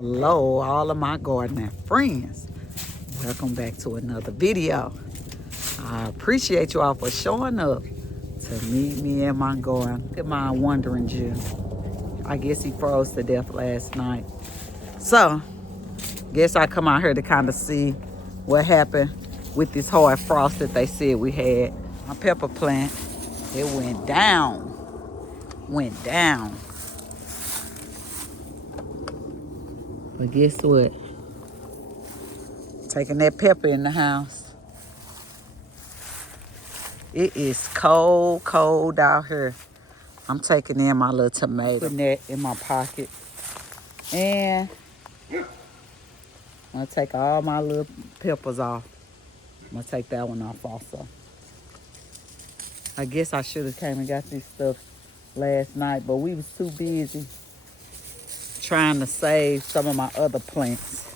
Hello, all of my gardening friends. Welcome back to another video. I appreciate you all for showing up to meet me in my garden. Look at my wandering Jew. I guess he froze to death last night. So, guess I come out here to kind of see what happened with this hard frost that they said we had. My pepper plant, it went down. But guess what? Taking that pepper in the house. It is cold out here. I'm taking in my little tomato, putting that in my pocket. And I'm gonna take all my little peppers off. I'm gonna take that one off also. I guess I should have came and got this stuff last night, but we was too busy trying to save some of my other plants.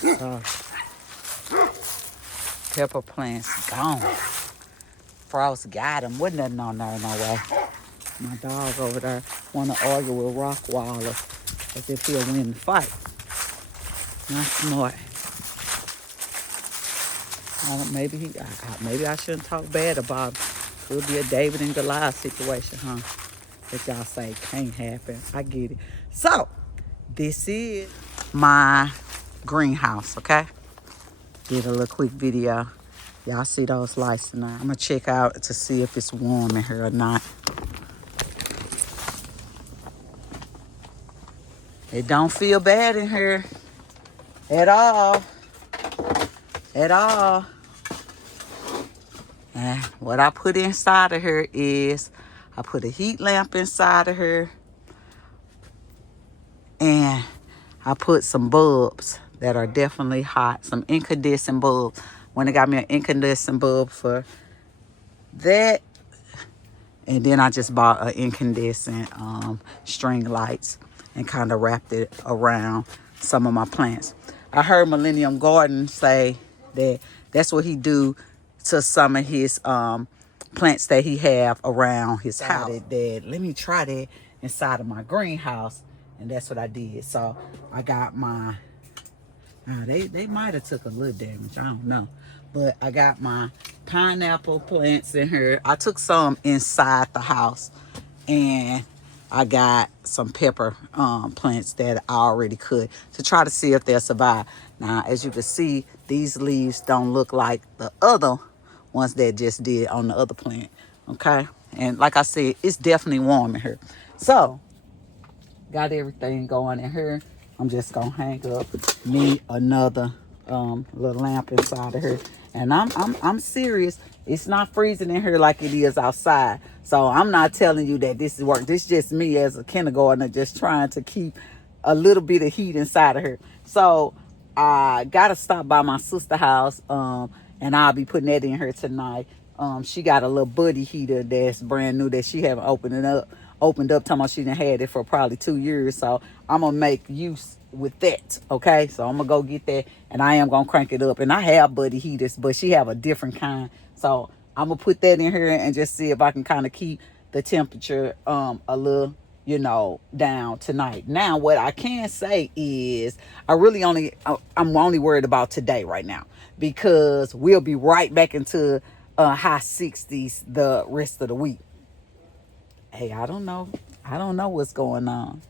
So, pepper plants gone. Frost got them. Wasn't nothing on there, no way. My dog over there want to argue with Rockwaller as if he'll win the fight. Not smart. Maybe I shouldn't talk bad about him. Could be a David and Goliath situation, huh? That y'all say can't happen. I get it. So, this is my greenhouse, okay? Did a little quick video. Y'all see those lights tonight? I'm gonna check out to see if it's warm in here or not. It don't feel bad in here at all. And what I put inside of here is I put a heat lamp inside of here, and I put some bulbs that are definitely hot, some incandescent bulbs. When I got me an incandescent bulb for that, and then I just bought an incandescent string lights and kind of wrapped it around some of my plants. I heard Millennium Garden say that that's what he do to some of his plants that he have around his house. That let me try that inside of my greenhouse, and that's what I did. So I got my they might have took a little damage, I don't know, but I got my pineapple plants in here. I took some inside the house, and I got some pepper plants that I already cut to try to see if they'll survive. Now, as you can see, these leaves don't look like the other ones that just did on the other plant, okay? And like I said, it's definitely warm in here. So, got everything going in here. I'm just gonna hang up me another little lamp inside of here. And I'm serious. It's not freezing in here like it is outside. So I'm not telling you that this is work. This is just me as a kindergartner just trying to keep a little bit of heat inside of her. So I gotta stop by my sister's house, and I'll be putting that in here tonight. She got a little buddy heater that's brand new that she haven't opened up, talking about she done had it for probably 2 years. So I'm gonna make use with that, okay? So I'm gonna go get that, and I am gonna crank it up. And I have buddy heaters, but she have a different kind. So I'm gonna put that in here and just see if I can kind of keep the temperature a little, down tonight. Now, what I can say is I'm only worried about today right now, because we'll be right back into high 60s the rest of the week. Hey, I don't know what's going on.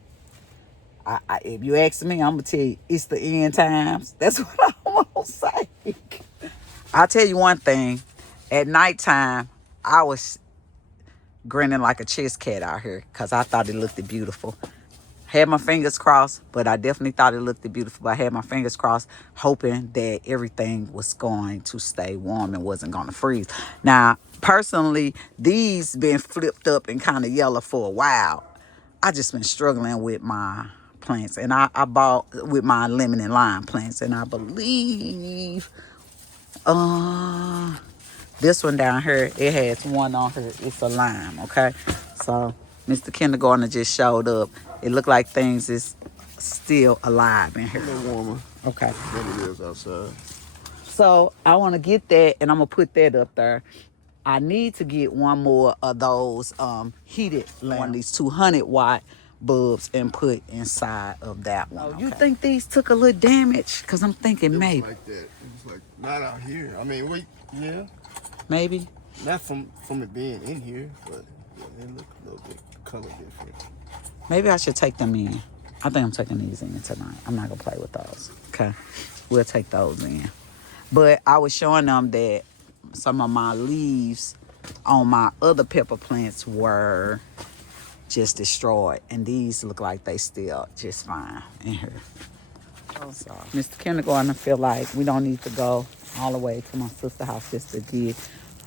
If you ask me, I'm gonna tell you it's the end times. That's what I'm gonna say. I'll tell you one thing. At nighttime, I was grinning like a chess cat out here because I thought it looked beautiful. Had my fingers crossed, but I definitely thought it looked beautiful. But I had my fingers crossed, hoping that everything was going to stay warm and wasn't going to freeze. Now, personally, these been flipped up and kind of yellow for a while. I just been struggling with my plants, and I bought with my lemon and lime plants, and I believe this one down here, it has one on here. It's a lime, okay? So Mr. Kindergartner just showed up. It looked like things is still alive in here. A little warmer. Okay. Than it is outside. So I want to get that, and I'm gonna put that up there. I need to get one more of those heated lamps, one of these 200 watt bulbs and put inside of that one. You think these took a little damage? Because I'm thinking maybe. Like that. It was like not out here. I mean, yeah. Maybe. Not from it being in here, but yeah, they look a little bit color different. Maybe I should take them in. I think I'm taking these in tonight. I'm not gonna play with those. Okay, we'll take those in. But I was showing them that some of my leaves on my other pepper plants were just destroyed, and these look like they still just fine in here. So, Mr. Kindergarten feel like we don't need to go all the way to my sister's house just to get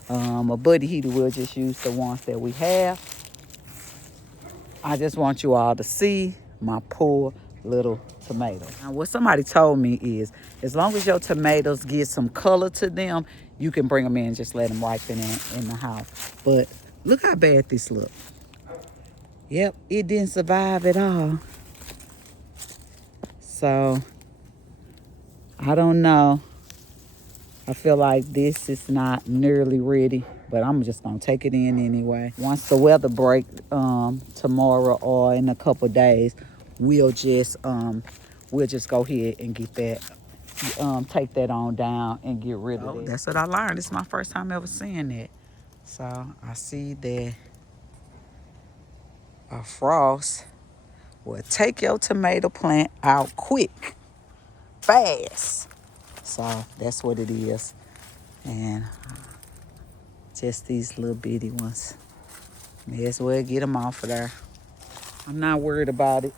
a buddy heater. We'll just use the ones that we have. I just want you all to see my poor little tomatoes. Now, what somebody told me is, as long as your tomatoes get some color to them, you can bring them in and just let them ripen in the house. But look how bad this look. Yep, it didn't survive at all. So, I don't know. I feel like this is not nearly ready, but I'm just gonna take it in anyway. Once the weather break tomorrow or in a couple days, we'll just go ahead and get that, take that on down and get rid of it. That's what I learned. This is my first time ever seeing it. So I see that a frost will take your tomato plant out quick, fast. So that's what it is. And just these little bitty ones. May as well get them off of there. I'm not worried about it.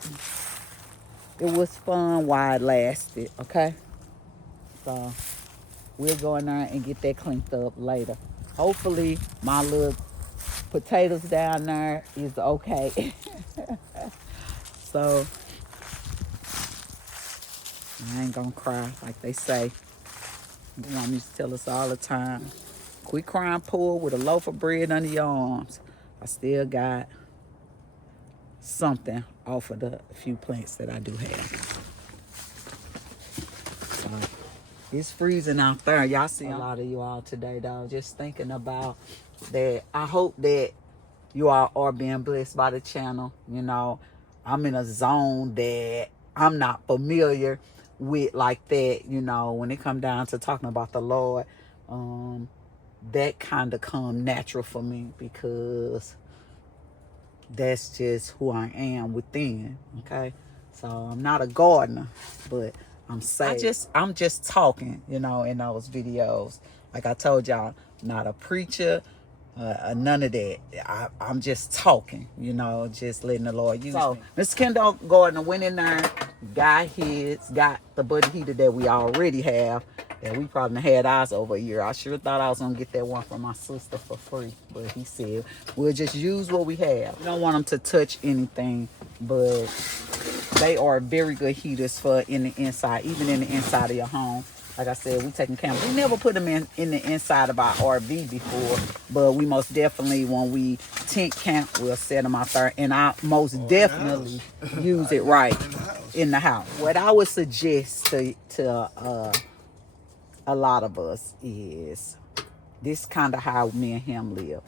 It was fun while it lasted, okay? So we'll go in there and get that cleaned up later. Hopefully my little potatoes down there is okay. So I ain't gonna cry like they say. The mom used to tell us all the time. Quit crying poor with a loaf of bread under your arms. I still got something off of the few plants that I do have. So it's freezing out there. Y'all see a lot of you all today, though. Just thinking about that. I hope that you all are being blessed by the channel. You know, I'm in a zone that I'm not familiar with like that. You know, when it come down to talking about the Lord, that kind of come natural for me because that's just who I am within. Okay, so I'm not a gardener, but I'm saved. I'm just talking, you know, in those videos. Like I told y'all, not a preacher, none of that. I'm just talking, you know, just letting the Lord use me. Mr. Kendall Gardner went in there, got the buddy heater that we already have. And we probably had ours over a year. I sure thought I was going to get that one from my sister for free. But he said, we'll just use what we have. We don't want them to touch anything. But they are very good heaters for in the inside, even in the inside of your home. Like I said, we taking cameras. We never put them in the inside of our RV before. But we most definitely, when we tent camp, we'll set them out there. And I most definitely use it right in the house. What I would suggest to a lot of us is this kind of how me and him live.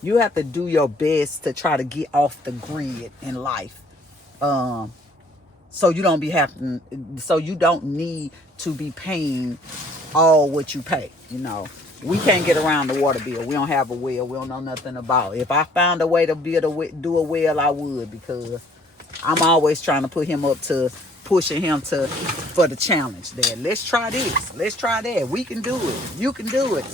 You have to do your best to try to get off the grid in life. So you don't need to be paying all what you pay. You know, we can't get around the water bill. We don't have a well. We don't know nothing about it. If I found a way to do a well, I would, because I'm always trying to put him up to pushing him for the challenge. That let's try this, let's try that. We can do it. You can do it.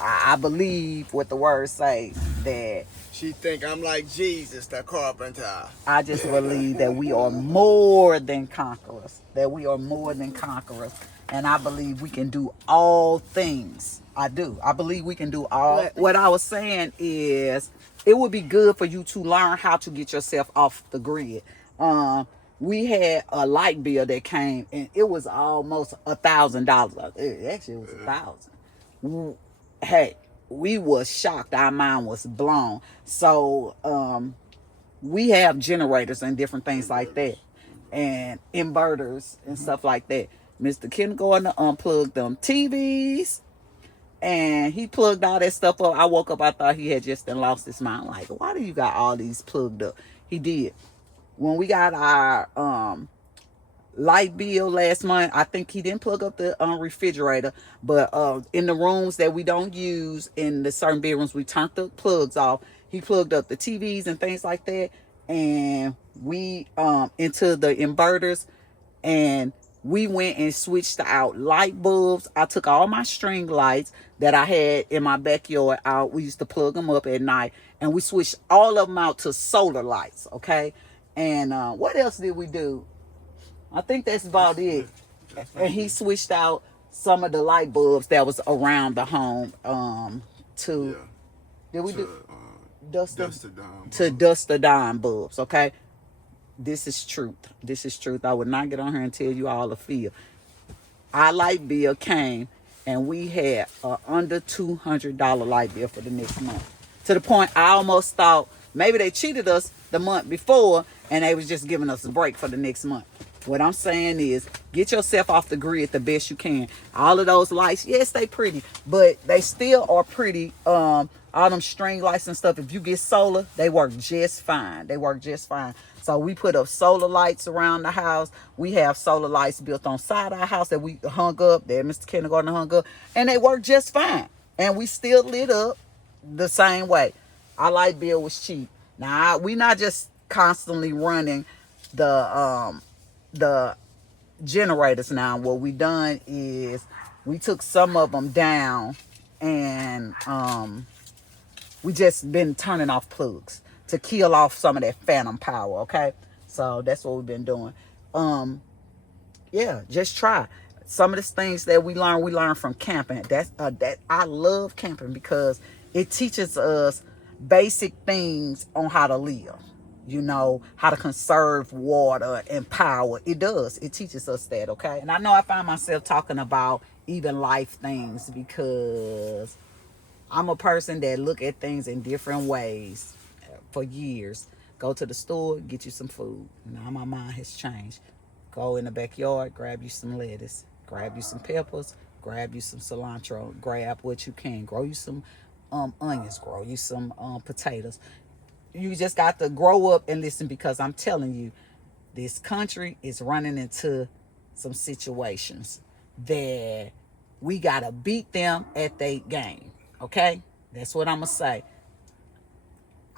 I believe what the words say, that she think I'm like Jesus, the carpenter. I just believe that we are more than conquerors. That we are more than conquerors. And I believe we can do all things. I do. I believe we can do all. What I was saying is, it would be good for you to learn how to get yourself off the grid. We had a light bill that came, and it was almost $1,000. Actually, it was $1,000. Hey, we was shocked. Our mind was blown. So we have generators and different things like that, and inverters and stuff like that. Mr. Kindergarten unplugged them TVs, and he plugged all that stuff up. I woke up, I thought he had just lost his mind. Like, why do you got all these plugged up? He did. when we got our light bill last month, I think he didn't plug up the refrigerator, but in the rooms that we don't use, in the certain bedrooms, we turned the plugs off. He plugged up the TVs and things like that, and we into the inverters, and we went and switched out light bulbs. I took all my string lights that I had in my backyard out. We used to plug them up at night, and we switched all of them out to solar lights. Okay, and what else did we do? I think that's about it. And he switched out some of the light bulbs that was around the home to Yeah. did we To do dust the dust the dime. to dust the dime bulbs. Okay, this is truth. This is truth. I would not get on here and tell you all the feel. Our light bill came, and we had a under $200 light bill for the next month. To the point I almost thought maybe they cheated us the month before, and they was just giving us a break for the next month. What I'm saying is, get yourself off the grid the best you can. All of those lights, yes, they pretty, but they still are pretty. All them string lights and stuff, if you get solar, they work just fine. They work just fine. So we put up solar lights around the house. We have solar lights built on side of our house that we hung up, that Mr. Kindergarten hung up, and they work just fine. And we still lit up the same way. Our light bill was cheap. Now we not just constantly running the generators now. What we done is we took some of them down, and we just been turning off plugs to kill off some of that phantom power. Okay, so that's what we've been doing. Yeah, just try some of the things that we learn from camping. That I love camping because it teaches us basic things on how to live. You know, how to conserve water and power. It does. It teaches us that. Okay, and I know I find myself talking about even life things because I'm a person that look at things in different ways for years. Go to the store, get you some food. Now my mind has changed. Go in the backyard, grab you some lettuce, grab you some peppers, grab you some cilantro, grab what you can. Grow you some onions, grow you some potatoes. You just got to grow up and listen, because I'm telling you, this country is running into some situations that we got to beat them at their game. Okay? That's what I'm going to say.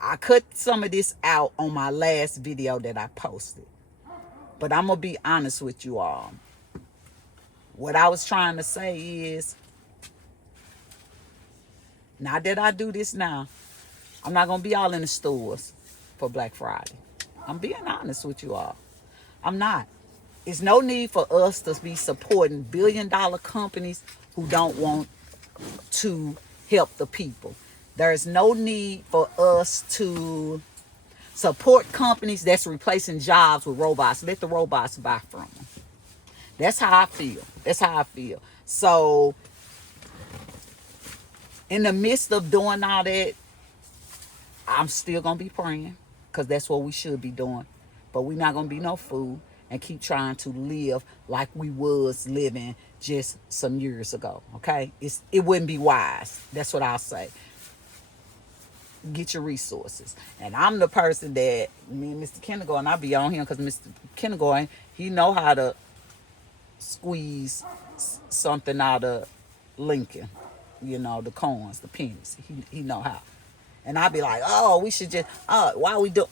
I cut some of this out on my last video that I posted. But I'm going to be honest with you all. What I was trying to say is, now that I do this now, I'm not going to be all in the stores for Black Friday. I'm being honest with you all. I'm not. There's no need for us to be supporting billion-dollar companies who don't want to help the people. There's no need for us to support companies that's replacing jobs with robots. Let the robots buy from them. That's how I feel. That's how I feel. So, in the midst of doing all that, I'm still going to be praying, because that's what we should be doing. But we're not going to be no fool and keep trying to live like we was living just some years ago, okay? It wouldn't be wise. That's what I'll say. Get your resources. And I'm the person that, me and Mr. Kindergarten, I'll be on him because Mr. Kindergarten, he know how to squeeze something out of Lincoln. You know, the coins, the pennies. He know how. And I'll be like, oh, we should just, why we do?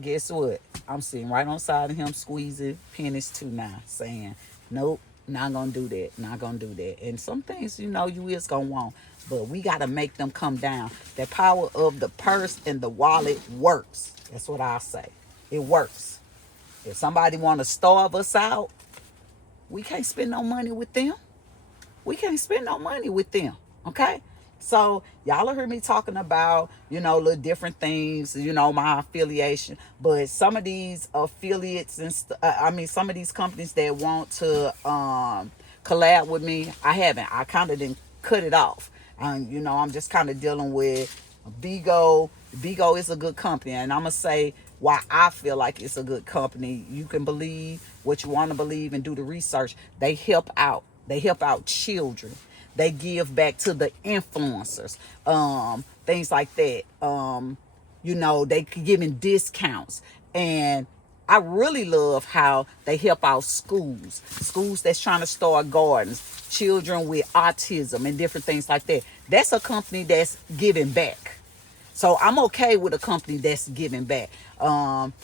Guess what? I'm sitting right on side of him squeezing pennies too now, saying, nope, not gonna do that, not gonna do that. And some things, you know, you is gonna want, but we gotta make them come down. The power of the purse and the wallet works. That's what I say. It works. If somebody wanna starve us out, we can't spend no money with them. We can't spend no money with them, okay? So y'all heard me talking about, you know, little different things, you know, my affiliation. But some of these affiliates and some of these companies that want to collab with me, I haven't. I kind of didn't cut it off. You know, I'm just kind of dealing with Vego. Vego is a good company, and I'm gonna say why I feel like it's a good company. You can believe what you want to believe and do the research. They help out. They help out children. They give back to the influencers, things like that. You know, they giving discounts. And I really love how they help out schools that's trying to start gardens, children with autism and different things like that. That's a company that's giving back. So I'm okay with a company that's giving back. And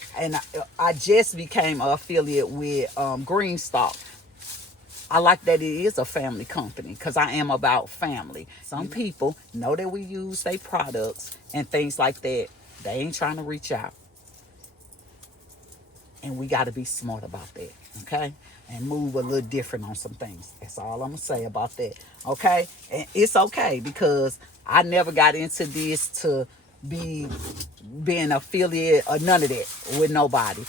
I just became an affiliate with GreenStalk. I like that it is a family company because I am about family. Some people know that we use their products and things like that. They ain't trying to reach out. And we got to be smart about that, okay? And move a little different on some things. That's all I'm going to say about that, okay? And it's okay because I never got into this to being affiliate or none of that with nobody.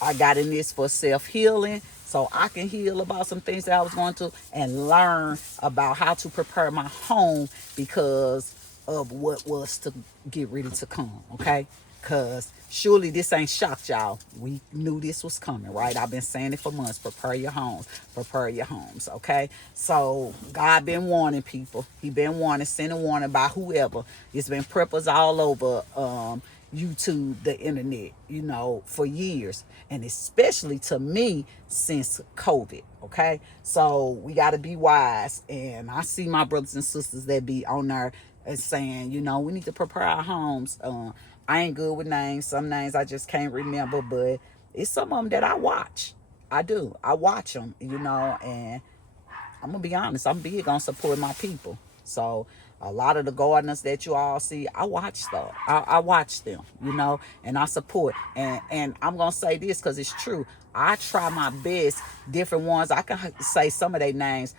I got in this for self-healing so I can heal about some things that I was going to and learn about how to prepare my home because of what was to get ready to come, okay? Because surely this ain't shocked y'all. We knew this was coming, right? I've been saying it for months. Prepare your homes. Prepare your homes, okay? So God been warning people. He been warning, sending warning by whoever. It's been preppers all over YouTube, the internet, for years. And especially to me since COVID, okay? So we got to be wise. And I see my brothers and sisters that be on there and saying, we need to prepare our homes. I ain't good with names. Some names I just can't remember, but it's some of them that I watch. I do. I watch them, and I'm going to be honest. I'm big on supporting my people. So a lot of the gardeners that you all see, I watch stuff. I watch them, and I support. And I'm going to say this because it's true. I try my best. Different ones, I can say some of their names.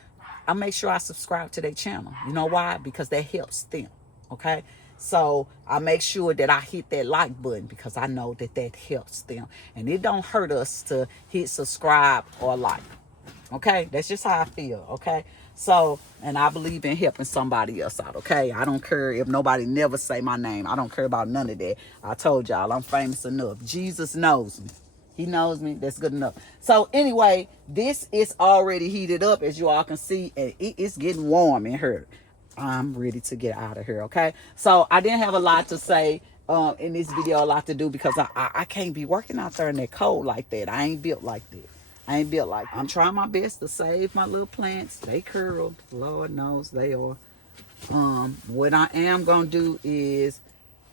I make sure I subscribe to their channel. You know why? Because that helps them. Okay? So I make sure that I hit that like button because I know that helps them. And it don't hurt us to hit subscribe or like. Okay? That's just how I feel. Okay? So, and I believe in helping somebody else out. Okay? I don't care if nobody never say my name. I don't care about none of that. I told y'all I'm famous enough. Jesus knows me. He knows me. That's good enough. So anyway, this is already heated up, as you all can see, and it is getting warm in here. I'm ready to get out of here, okay? So I didn't have a lot to say in this video, a lot to do, because I can't be working out there in that cold like that. I ain't built like that. I'm trying my best to save my little plants. They curled. Lord knows they are. What I am going to do is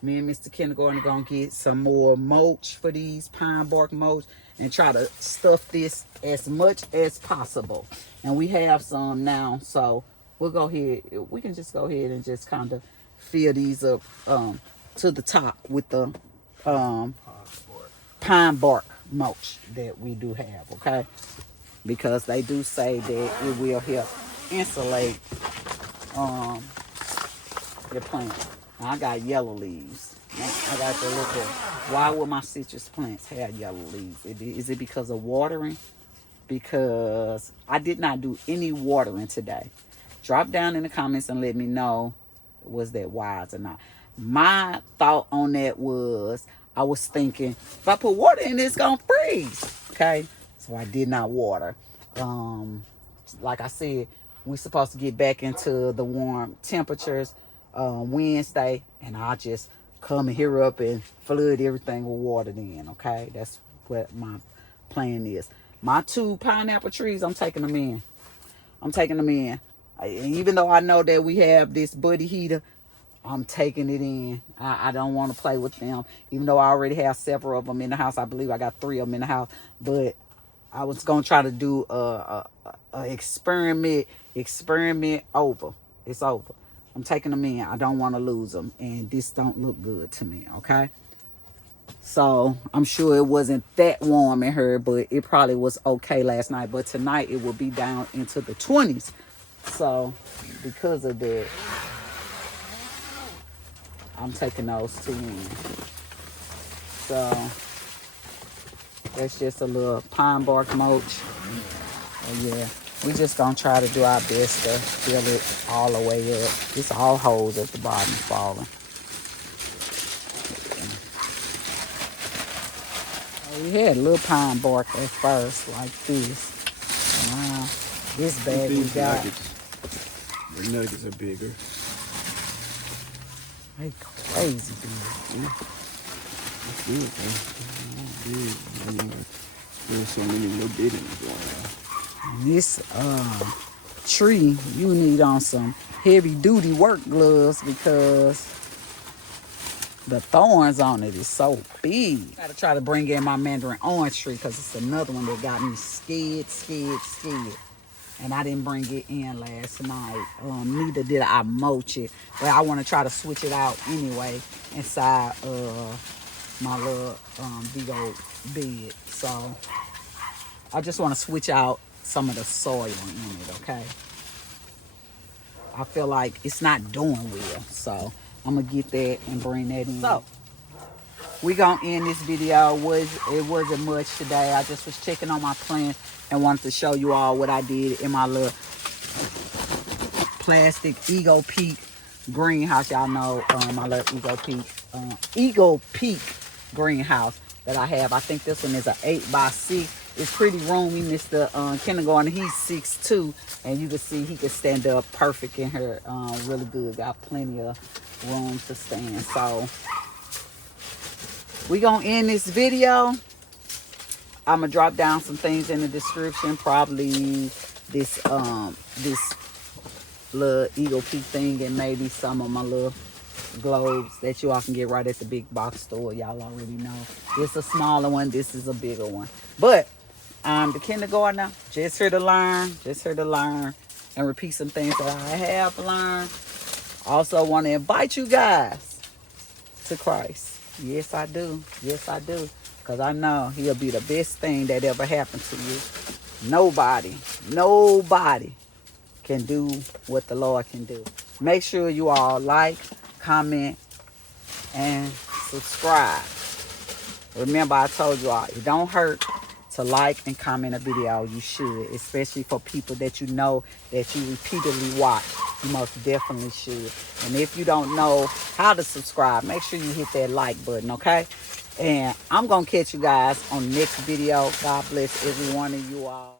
me and Mr. Kindergarten are going to get some more mulch for these pine bark mulch and try to stuff this as much as possible. And we have some now, so we'll go ahead. We can just go ahead and just kind of fill these up to the top with the pine bark mulch that we do have, okay? Because they do say that it will help insulate your plant. I got yellow leaves. I got to look at why would my citrus plants have yellow leaves? Is it because of watering? Because I did not do any watering today. Drop down in the comments and let me know, was that wise or not. My thought on that was, I was thinking, if I put water in it, it's going to freeze. Okay? So I did not water. Like I said, we're supposed to get back into the warm temperatures Wednesday, and I'll just come and here up and flood everything with water then, okay? That's what my plan is. My 2 pineapple trees, I'm taking them in. Even though I know that we have this buddy heater, I'm taking it in. I don't want to play with them, even though I already have several of them in the house. I believe I got 3 of them in the house, but I was gonna try to do a experiment over. It's over. I'm taking them in. I don't want to lose them, and this don't look good to me, okay? So I'm sure it wasn't that warm in here, but it probably was okay last night. But tonight it will be down into the 20s. So because of that, I'm taking those 2 in. So that's just a little pine bark mulch. Oh yeah, we just gonna try to do our best to fill it all the way up. It's all holes at the bottom falling. We had a little pine bark at first, like this. Wow, this bag we got. The nuggets are bigger. They crazy big. That's good, bro. Good. I mean, there's so many little bitty ones going on. This tree, you need on some heavy duty work gloves because the thorns on it is so big. Gotta try to bring in my mandarin orange tree because it's another one that got me scared. And I didn't bring it in last night. Neither did I mulch it. But I want to try to switch it out anyway inside my little Vego bed. So I just want to switch out some of the soil in it, okay? I feel like it's not doing well. So I'm going to get that and bring that in. So we going to end this video. It wasn't much today. I just was checking on my plant and wanted to show you all what I did in my little plastic Ego Peak greenhouse. Y'all know my little Ego Peak greenhouse that I have. I think this one is an 8x6. It's pretty roomy. Mr. Kindergarten, he's 6'2", and you can see he can stand up perfect in here. Really good. Got plenty of room to stand. So we gonna end this video. I'm gonna drop down some things in the description. Probably this little Eagle Peak thing, and maybe some of my little globes that you all can get right at the big box store. Y'all already know. This is a smaller one. This is a bigger one. But I'm the kindergartner. Just here to learn. And repeat some things that I have learned. Also want to invite you guys to Christ. Yes, I do. Because I know he'll be the best thing that ever happened to you. Nobody can do what the Lord can do. Make sure you all like, comment, and subscribe. Remember, I told you all, it don't hurt to like and comment a video. You should, especially for people that you know that you repeatedly watch. You most definitely should. And if you don't know how to subscribe, make sure you hit that like button, okay? And I'm going to catch you guys on the next video. God bless every one of you all.